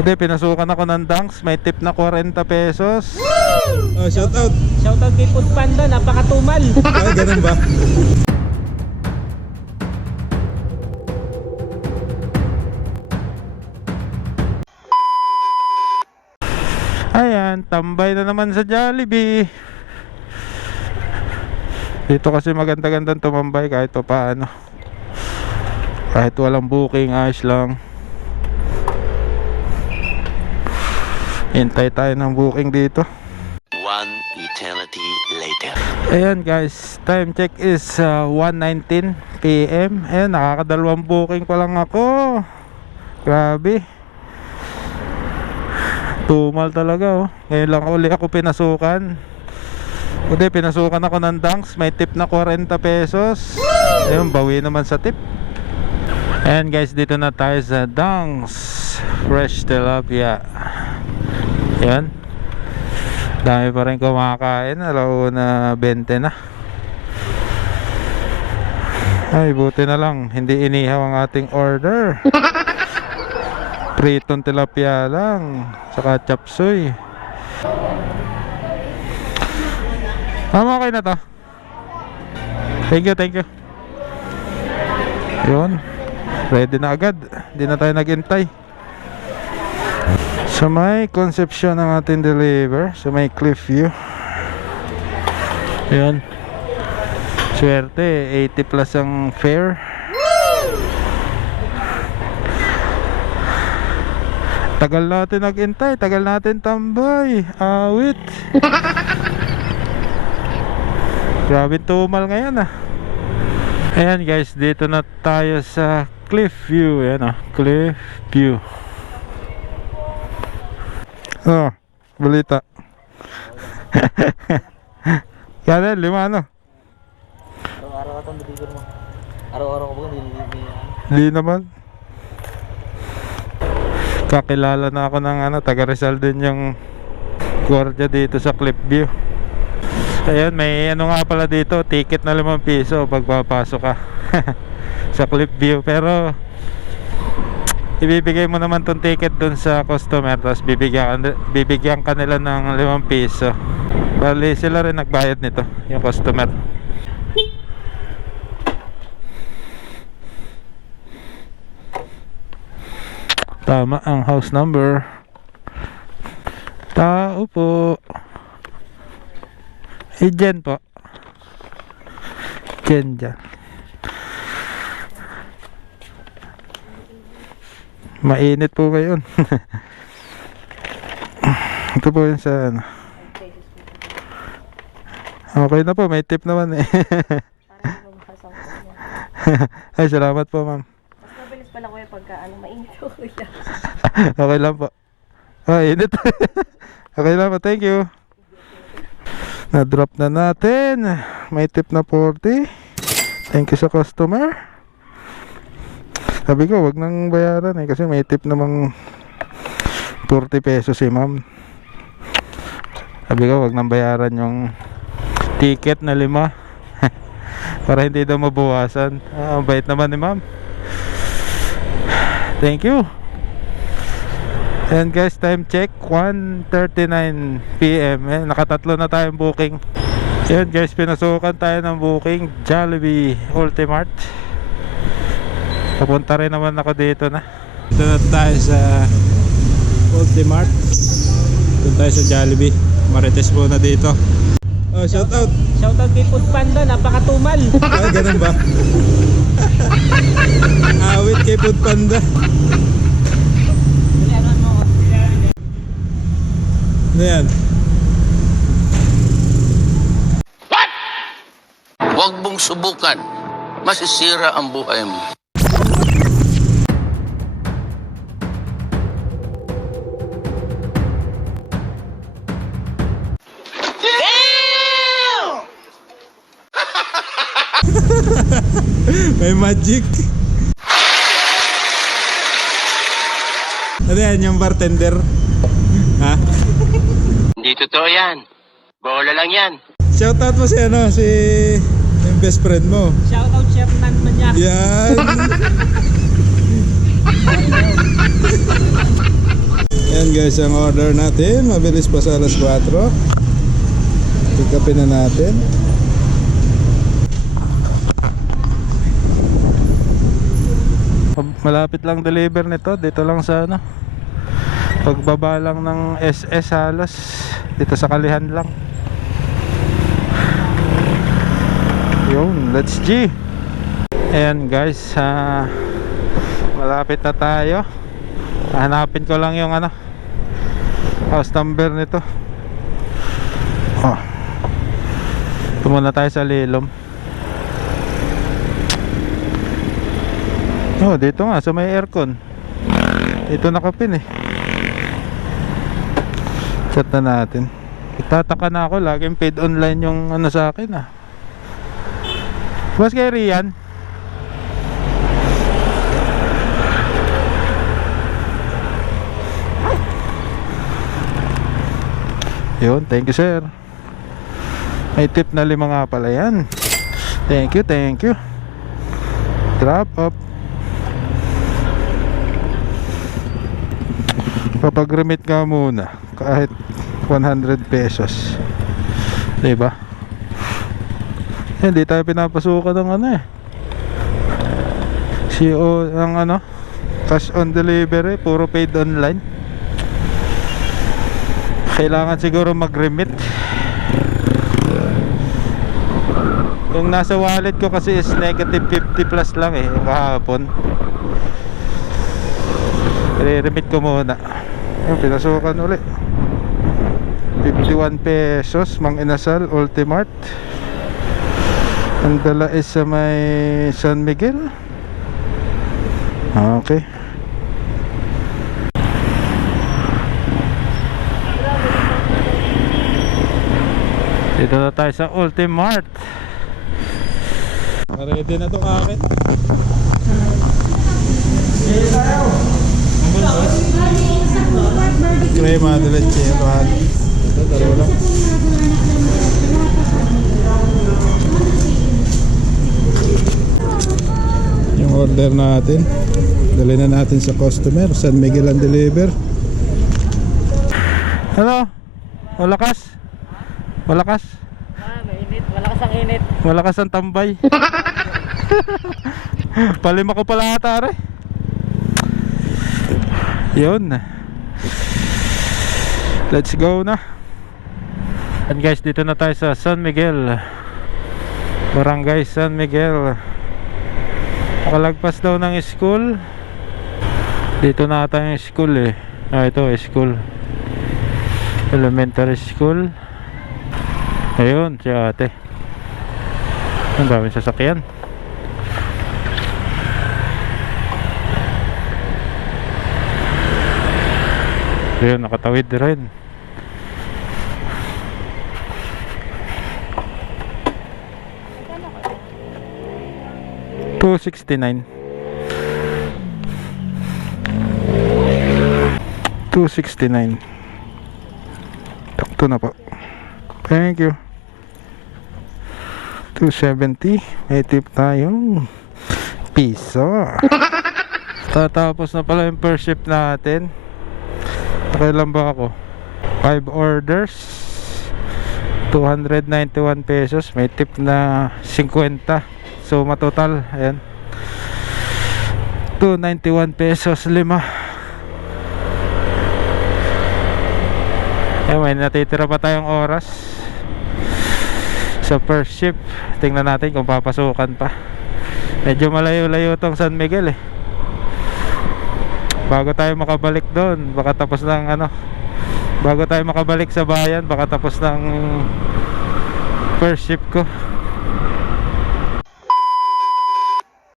Buti pinasukan ako ng Dunks, may tip na 40 pesos. Oh, shout out. Shoutout kay Food Panda, napakatumal. Ah, ganun ba? Ayan, tambay na naman sa Jollibee. Dito kasi maganda-gandang tumambay kahit pa paano. Kahit walang booking, ayos lang. Hintay tayo ng booking dito. One eternity later. Ayan guys, time check is 1:19 PM. Ayan, nakakadalawang booking pa lang ako. Grabe. Tumal talaga oh. Ngayon lang uli ako pinasukan. Buti pinasukan ako ng Dunks, may tip na 40 pesos. Ayun, bawi naman sa tip. Ayan guys, dito na tayo sa Dunks Fresh Tilapia. Ayan, dami pa rin kumakain. Alauna 20 na. Ay, buti na lang hindi inihaw ang ating order. Pritong tilapia lang, saka chop suey. Okay na to. Thank you. Yun, ready na agad. Hindi na tayo naghintay. Sa may Concepcion ng ating deliver, sa may Cliffview. Yun, swerte 80 plus ang fare. Tagal natin naghintay, tagal natin tambay. Awit. Grabe tumal ngayon ah. Ayan guys, dito na tayo sa Cliffview. Ayan ah, Cliffview. Oh, balita. Kaya 5 ano? Araw-araw ka itong bibigyan mo. Araw-araw ko ba nililihan? Hindi naman. Kakilala na ako ng taga Rizal din yung gwardiya dito sa Cliffview. Ayan, may nga pala dito, ticket na 5 piso pag papasok ka sa Cliffview. Pero ibibigay mo naman tong ticket dun sa customer, tapos bibigyan ka nila ng 5 piso. Bali sila rin nagbayad nito, yung customer. Tama ang house number. Tao po. Jen po. Jen dyan. Mainit po ngayon. Ito po yun sa ano. Okay na po, may tip naman eh. Ay, salamat po ma'am. Mas mabilis pala kuya pagka mainit ko kuya. Okay lang po. Ay, init. Okay lang po, thank you. Na-drop na natin. May tip na 40. Thank you sa customer. Sabi ko, wag nang bayaran eh, kasi may tip namang 40 pesos si ma'am. Sabi ko, wag nang bayaran yung ticket na 5 para hindi daw mabawasan. Ang bait naman ni ma'am. Thank you. And guys, time check 1:39 PM. Nakatatlo na tayong booking. Yan guys, pinasukan tayo ng booking Jollibee Ultimart. Papunta rin naman ako dito na. Dito na tayo sa Ultimart. Dito tayo sa Jollibee. Marites muna dito. Oh, shout out. Shoutout kay Food Panda, napakatumal. Ah, ganun ba? Awit kay Food Panda. Ano yan? Huwag mong subukan. Masisira ang buhay mo. May magic. Ano yan, yung bartender? Ha? Hindi totoo yan. Bola lang yan. Shoutout mo si si yung best friend mo. Shoutout Chef Nan Manyak. Yan. Ayan guys, ang order natin. Mabilis pa sa alas 4. Pick upin na natin. Malapit lang deliver nito. Dito lang sa ano, pagbaba lang ng SS halos. Dito sa Kalihan lang. Yun, let's G. Ayan guys, malapit na tayo. Hanapin ko lang yung ano, house number nito. Ito muna tayo sa Lilom. Dito nga sa may aircon. Dito nakapin eh. Chat na natin. Nagtataka na ako, laging paid online yung ano sa akin ah. Boss kay Rian. Yun, thank you sir. May tip na 5 nga pala yan. Thank you, thank you. Drop up. Papag-remit ka muna kahit 100 pesos. Diba? Hindi tayo pinapasukan ng ano eh. CO ng ano, cash on delivery, puro paid online. Kailangan siguro mag-remit. Yung nasa wallet ko kasi is negative 50 plus lang eh kahapon. I-remit ko muna. Yung pinasukan ulit 51 pesos Mang Inasal Ultimart. Ang dala is sa may San Miguel. Okay. Dito na tayo sa Ultimart. Ready na itong akin. Crema de leche. Ito, dalawa lang. Yung order natin, dali na natin sa customer. San Miguel ang deliver. Hello? Malakas? Malakas? Mainit. Malakas ang init. Malakas ang tambay. Palima ko pala ata re. Yun. Let's go na. And guys, dito na tayo sa San Miguel, Barangay San Miguel. Nakalagpas daw ng school. Dito na ata yung school eh. Ito school, elementary school. Ayun si ate. Ang daming sasakyan. Ayun, nakatawid rin. $269. $269. Takto na po. Thank you. $270. May tip tayong piso. Tatapos na pala yung per ship natin. Kailan ba ako? 5 orders, 291 pesos. May tip na 50. So matotal, ayan, 291 pesos 5. May natitira pa tayong oras sa first ship. Tingnan natin kung papasukan pa. Medyo malayo-layo tong San Miguel eh. Bago tayo makabalik doon, baka tapos ng ano, bago tayo makabalik sa bayan, baka tapos ng first ship ko.